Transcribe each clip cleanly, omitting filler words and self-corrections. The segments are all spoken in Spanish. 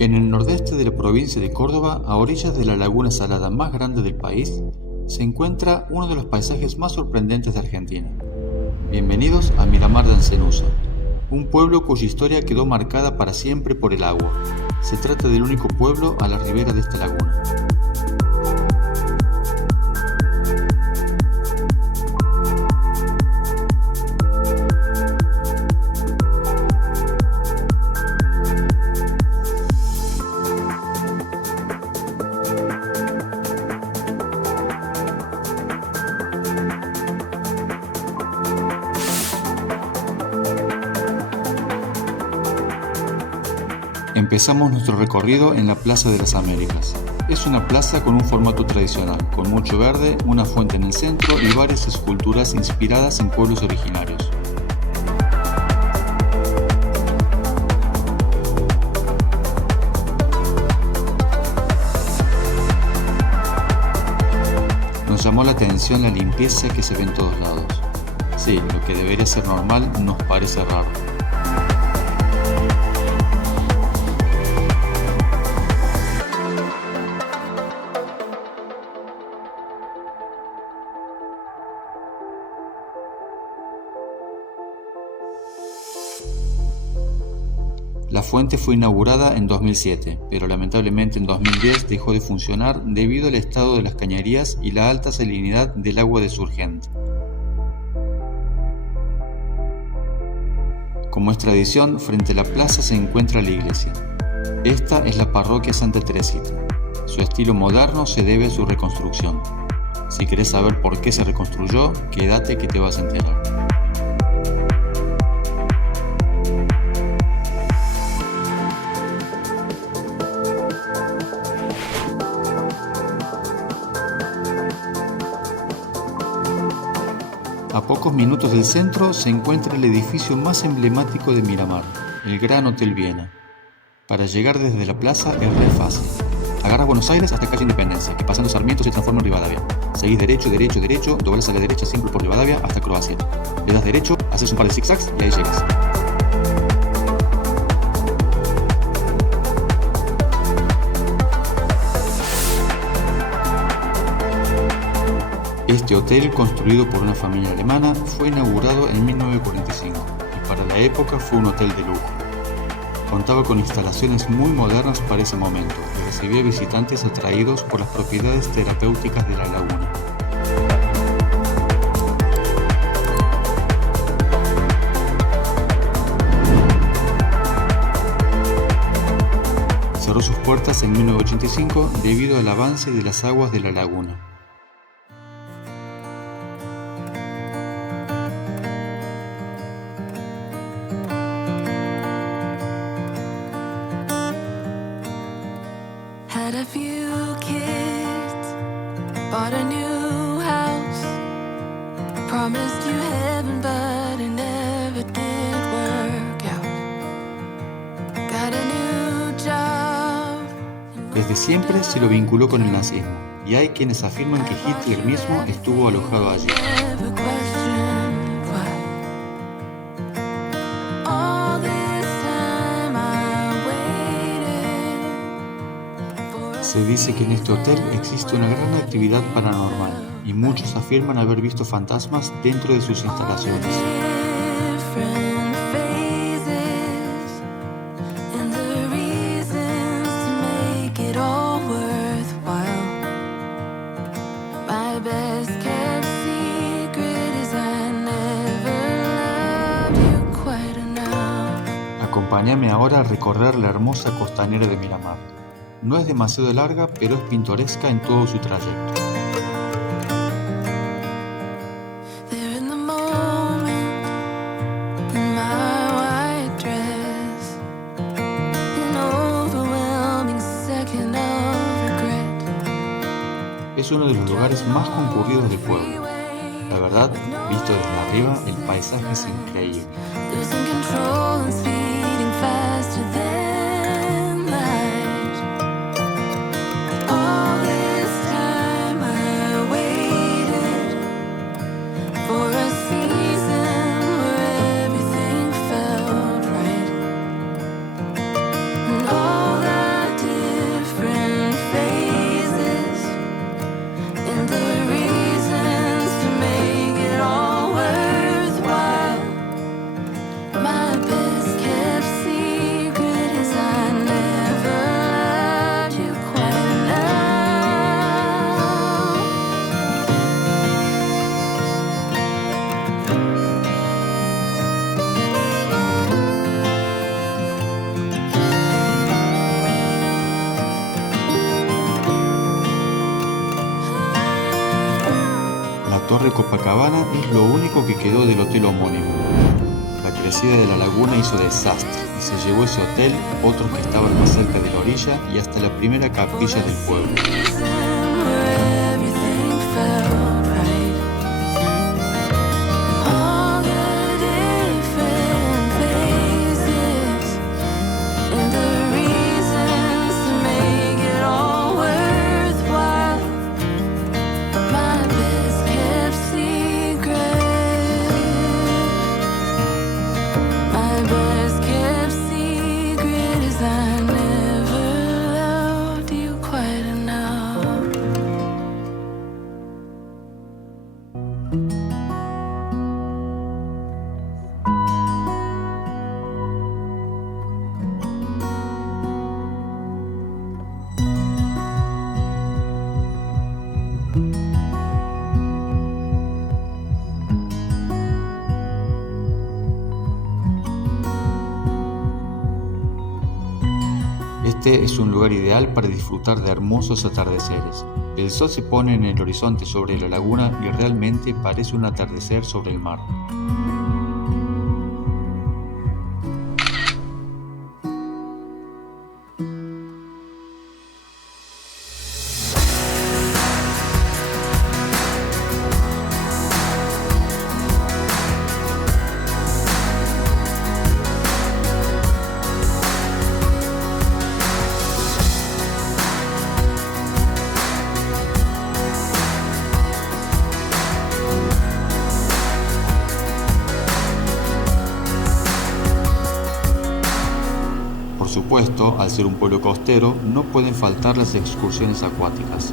En el nordeste de la provincia de Córdoba, a orillas de la laguna salada más grande del país, se encuentra uno de los paisajes más sorprendentes de Argentina. Bienvenidos a Miramar de Ancenusa, un pueblo cuya historia quedó marcada para siempre por el agua. Se trata del único pueblo a la ribera de esta laguna. Empezamos nuestro recorrido en la Plaza de las Américas. Es una plaza con un formato tradicional, con mucho verde, una fuente en el centro y varias esculturas inspiradas en pueblos originarios. Nos llamó la atención la limpieza que se ve en todos lados. Sí, lo que debería ser normal nos parece raro. La fuente fue inaugurada en 2007, pero lamentablemente en 2010 dejó de funcionar debido al estado de las cañerías y la alta salinidad del agua desurgente. Como es tradición, frente a la plaza se encuentra la iglesia. Esta es la parroquia Santa Teresita. Su estilo moderno se debe a su reconstrucción. Si querés saber por qué se reconstruyó, quédate que te vas a enterar. A pocos minutos del centro se encuentra el edificio más emblemático de Miramar, el Gran Hotel Viena. Para llegar desde la plaza es re fácil. Agarras Buenos Aires hasta calle Independencia, que pasando Sarmiento se transforma en Rivadavia. Seguís derecho, doblás a la derecha siempre por Rivadavia hasta Croacia. Le das derecho, haces un par de zigzags y ahí llegas. Este hotel, construido por una familia alemana, fue inaugurado en 1945 y para la época fue un hotel de lujo. Contaba con instalaciones muy modernas para ese momento y recibía visitantes atraídos por las propiedades terapéuticas de la laguna. Cerró sus puertas en 1985 debido al avance de las aguas de la laguna. Had a few kids, bought a new house, promised you heaven but it never did work out. Got a new job. Desde siempre se lo vinculó con el nazismo, y hay quienes afirman que Hitler mismo estuvo alojado allí. Never questioned why. All this time I waited. Se dice que en este hotel existe una gran actividad paranormal, y muchos afirman haber visto fantasmas dentro de sus instalaciones. Different phases and the reasons to make it all worthwhile. My best kept secret is I never loved you quite enough. Acompáñame ahora a recorrer la hermosa costanera de Miramar. No es demasiado larga, pero es pintoresca en todo su trayecto. There in the moment, in my white dress, an overwhelming second of regret. Es uno de los lugares más concurridos del pueblo. La verdad, visto desde arriba, el paisaje es increíble. Losing control and speeding faster than light. All this time I waited for a season where everything felt right. And all I de Copacabana es lo único que quedó del hotel homónimo. La crecida de la laguna hizo desastre y se llevó ese hotel, otros que estaban más cerca de la orilla y hasta la primera capilla del pueblo. Este es un lugar ideal para disfrutar de hermosos atardeceres. El sol se pone en el horizonte sobre la laguna y realmente parece un atardecer sobre el mar. Por supuesto, al ser un pueblo costero, no pueden faltar las excursiones acuáticas.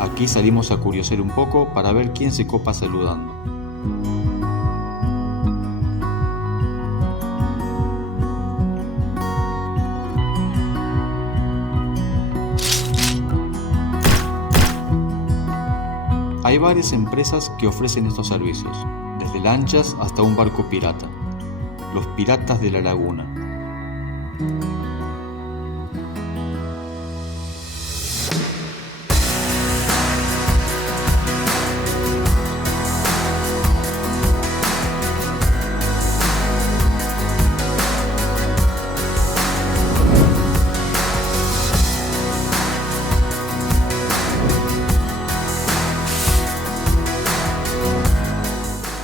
Aquí salimos a curiosear un poco para ver quién se copa saludando. Hay varias empresas que ofrecen estos servicios, desde lanchas hasta un barco pirata, los Piratas de la Laguna.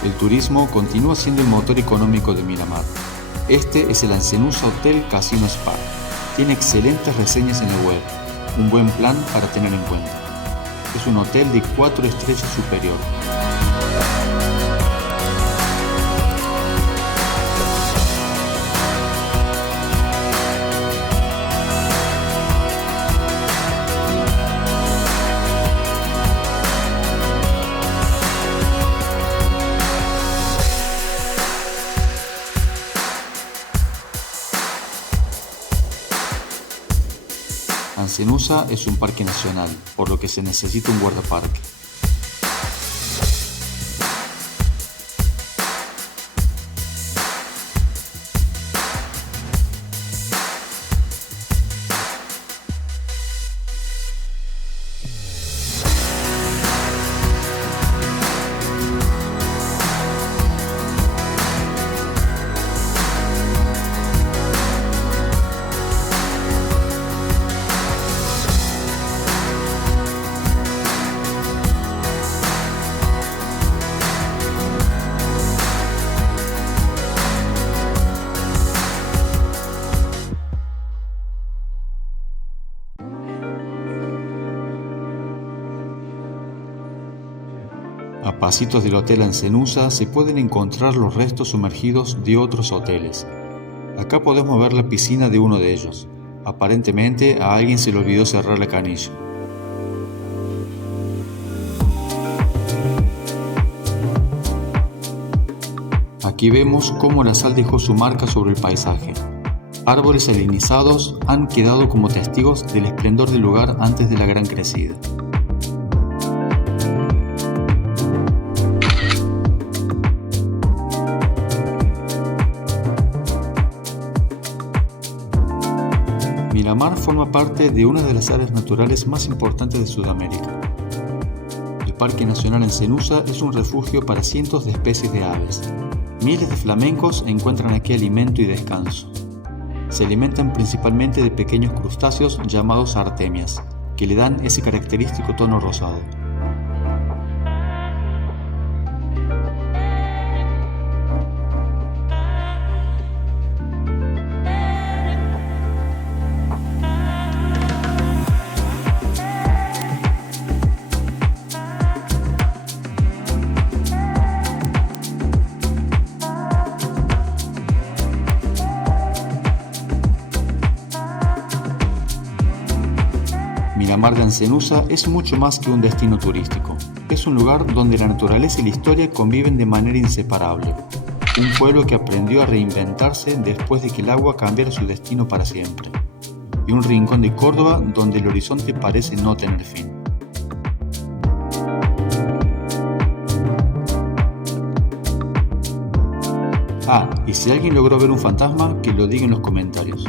El turismo continúa siendo el motor económico de Miramar. Este es el Ancenusa Hotel Casino Spa. Tiene excelentes reseñas en la web, un buen plan para tener en cuenta. Es un hotel de 4 estrellas superior. Ancenusa es un parque nacional, por lo que se necesita un guardaparque. A pasitos del Hotel Ancenusa se pueden encontrar los restos sumergidos de otros hoteles. Acá podemos ver la piscina de uno de ellos. Aparentemente a alguien se le olvidó cerrar la canilla. Aquí vemos cómo la sal dejó su marca sobre el paisaje. Árboles salinizados han quedado como testigos del esplendor del lugar antes de la gran crecida. Miramar forma parte de una de las áreas naturales más importantes de Sudamérica. El Parque Nacional Encenusa es un refugio para cientos de especies de aves. Miles de flamencos encuentran aquí alimento y descanso. Se alimentan principalmente de pequeños crustáceos llamados artemias, que le dan ese característico tono rosado. Miramar de Encenusa es mucho más que un destino turístico. Es un lugar donde la naturaleza y la historia conviven de manera inseparable. Un pueblo que aprendió a reinventarse después de que el agua cambiara su destino para siempre. Y un rincón de Córdoba donde el horizonte parece no tener fin. Y si alguien logró ver un fantasma, que lo diga en los comentarios.